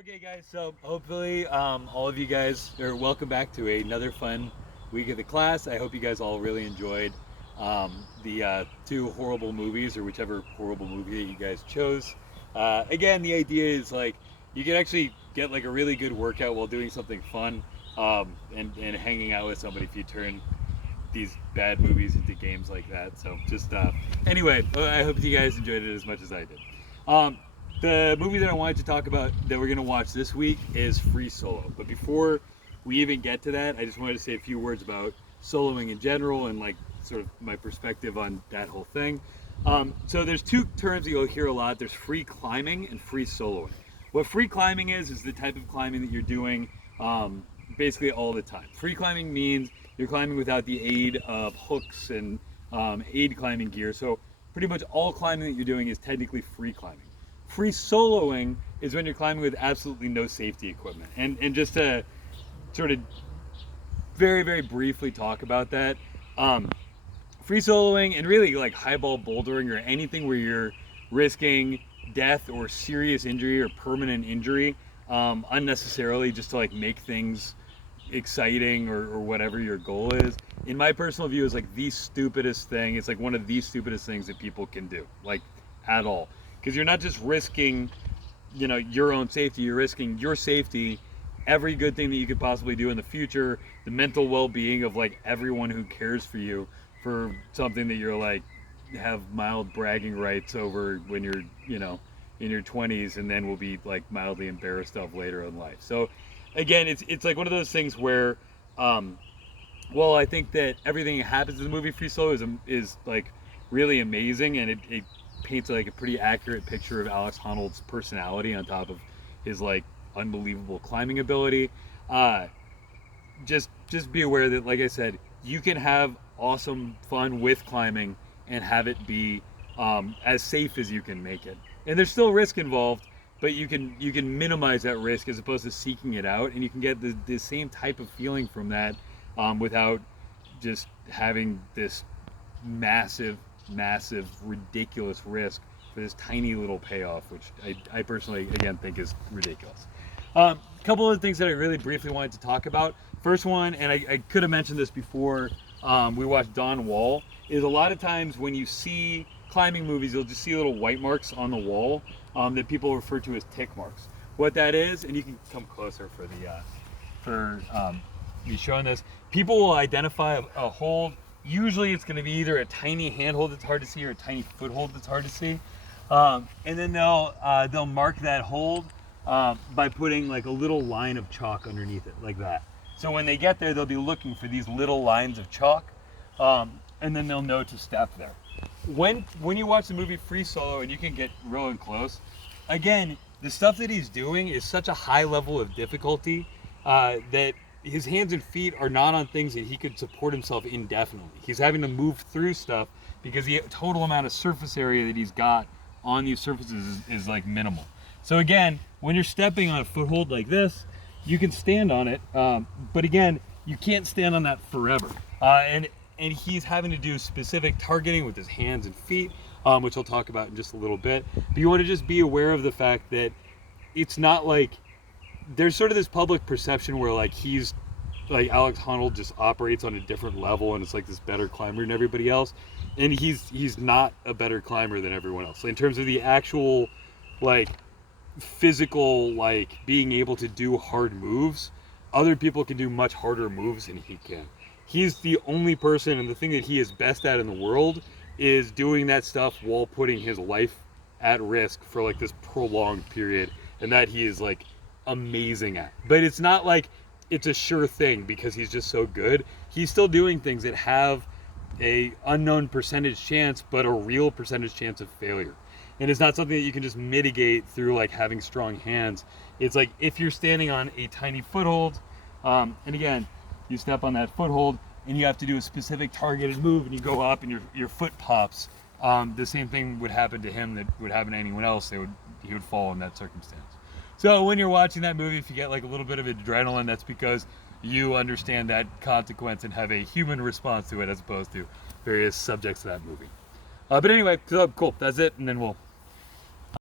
Okay, guys. So hopefully, all of you guys are welcome back to another fun week of the class. I hope you guys all really enjoyed the two horrible movies, or whichever horrible movie you guys chose. Again, the idea is like you can actually get like a really good workout while doing something fun, and hanging out with somebody if you turn these bad movies into games like that. So just anyway, I hope you guys enjoyed it as much as I did. Um, the movie that I wanted to talk about that we're gonna watch this week is Free Solo. But before we even get to that, I just wanted to say a few words about soloing in general and like sort of my perspective on that whole thing. So there's two terms that you'll hear a lot. There's free climbing and free soloing. What free climbing is the type of climbing that you're doing basically all the time. Free climbing means you're climbing without the aid of hooks and aid climbing gear. So pretty much all climbing that you're doing is technically free climbing. Free soloing is when you're climbing with absolutely no safety equipment. And just to sort of very, very briefly talk about that, free soloing and really like highball bouldering or anything where you're risking death or serious injury or permanent injury unnecessarily just to like make things exciting or whatever your goal is, in my personal view, is like the stupidest thing. It's like one of the stupidest things that people can do, like at all, because you're not just risking your own safety, you're risking your safety, every good thing that you could possibly do in the future, the mental well-being of like everyone who cares for you, for something that you're like have mild bragging rights over when you're in your 20s, and then will be like mildly embarrassed of later in life. So again, it's like one of those things where well, I think that everything that happens in the movie Free Solo is like really amazing, and it paints like a pretty accurate picture of Alex Honnold's personality on top of his like unbelievable climbing ability. Uh, just be aware that, like I said, you can have awesome fun with climbing and have it be as safe as you can make it. And there's still risk involved, but you can minimize that risk as opposed to seeking it out, and you can get the same type of feeling from that without just having this massive, massive, ridiculous risk for this tiny little payoff, which I personally, again, think is ridiculous. A couple of things that I really briefly wanted to talk about. First one, and I could have mentioned this before we watched Dawn Wall, is a lot of times when you see climbing movies, you'll just see little white marks on the wall that people refer to as tick marks. What that is, and you can come closer for me showing this, people will identify a hold. Usually it's going to be either a tiny handhold that's hard to see or a tiny foothold that's hard to see. And then they'll mark that hold by putting like a little line of chalk underneath it, like that. So when they get there, they'll be looking for these little lines of chalk, and then they'll know to step there. When you watch the movie Free Solo, and you can get real close, again, the stuff that he's doing is such a high level of difficulty that his hands and feet are not on things that he could support himself indefinitely. He's having to move through stuff because the total amount of surface area that he's got on these surfaces is like minimal. So again, when you're stepping on a foothold like this, you can stand on it, but again, you can't stand on that forever. And he's having to do specific targeting with his hands and feet, which I'll talk about in just a little bit. But you want to just be aware of the fact that it's not like there's sort of this public perception where like he's like Alex Honnold just operates on a different level and it's like this better climber than everybody else, and he's not a better climber than everyone else. In terms of the actual like physical, like being able to do hard moves, other people can do much harder moves than he can. He's the only person, and the thing that he is best at in the world is doing that stuff while putting his life at risk for like this prolonged period, and that he is like amazing at. But it's not like it's a sure thing because he's just so good. He's still doing things that have a unknown percentage chance, but a real percentage chance of failure. And it's not something that you can just mitigate through like having strong hands. It's like if you're standing on a tiny foothold, and again, you step on that foothold and you have to do a specific targeted move and you go up and your foot pops, the same thing would happen to him that would happen to anyone else. He would fall in that circumstance. So when you're watching that movie, if you get like a little bit of adrenaline, that's because you understand that consequence and have a human response to it as opposed to various subjects of that movie. But anyway, so cool. That's it, and then we'll